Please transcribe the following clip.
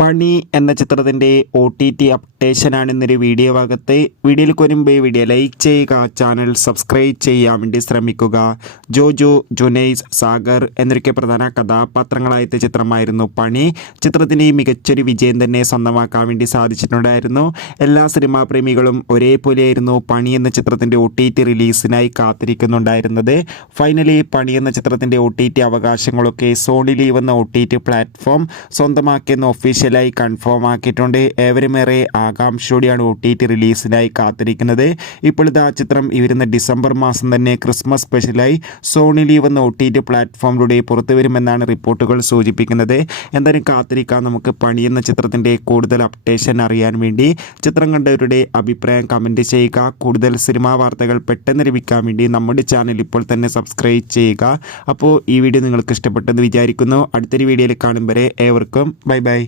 പണി എന്ന ചിത്രത്തിൻ്റെ OTT അപ്ഡേഷനാണ് ഇന്നൊരു വീഡിയോ ഭാഗത്ത്. വീഡിയോയിലേക്ക് വരുമ്പോൾ വീഡിയോ ലൈക്ക് ചെയ്യുക, ചാനൽ സബ്സ്ക്രൈബ് ചെയ്യാൻ വേണ്ടി ശ്രമിക്കുക. ജോജു, ജുനൈസ്, സാഗർ എന്നൊക്കെ പ്രധാന കഥാപാത്രങ്ങളായ ചിത്രമായിരുന്നു പണി. ചിത്രത്തിന് മികച്ചൊരു വിജയം തന്നെ സ്വന്തമാക്കാൻ വേണ്ടി സാധിച്ചിട്ടുണ്ടായിരുന്നു. എല്ലാ സിനിമാ പ്രേമികളും ഒരേപോലെയായിരുന്നു പണി എന്ന ചിത്രത്തിൻ്റെ OTT റിലീസിനായി കാത്തിരിക്കുന്നുണ്ടായിരുന്നത്. ഫൈനലി പണി എന്ന ചിത്രത്തിൻ്റെ OTT അവകാശങ്ങളൊക്കെ സോണി ലീവ് എന്ന OTT പ്ലാറ്റ്ഫോം സ്വന്തമാക്കിയെന്ന് ഒഫീഷ്യലായി കൺഫേം ആക്കിയിട്ടുണ്ട്. ഏവരുമേറെ ആകാംക്ഷയോടെയാണ് OTT റിലീസിനായി കാത്തിരിക്കുന്നത്. ഇപ്പോഴത്തെ ആ ചിത്രം വരുന്ന ഡിസംബർ മാസം തന്നെ ക്രിസ്മസ് സ്പെഷ്യലായി സോണി ലീവ് എന്ന OTT പ്ലാറ്റ്ഫോമിലൂടെ പുറത്തു വരുമെന്നാണ് റിപ്പോർട്ടുകൾ സൂചിപ്പിക്കുന്നത്. എന്തായാലും കാത്തിരിക്കാം നമുക്ക് പണി എന്ന ചിത്രത്തിൻ്റെ കൂടുതൽ അപ്ഡേഷൻ അറിയാൻ വേണ്ടി. ചിത്രം കണ്ടവരുടെ അഭിപ്രായം കമൻറ്റ് ചെയ്യുക. കൂടുതൽ സിനിമാ വാർത്തകൾ പെട്ടെന്ന് ലഭിക്കാൻ വേണ്ടി നമ്മുടെ ചാനൽ ഇപ്പോൾ തന്നെ സബ്സ്ക്രൈബ് ചെയ്യുക. അപ്പോൾ ഈ വീഡിയോ നിങ്ങൾക്ക് ഇഷ്ടപ്പെട്ടെന്ന് വിചാരിക്കുന്നു. അടുത്തൊരു വീഡിയോയിൽ കാണും വരെ ഏവർക്കും ബൈ ബൈ.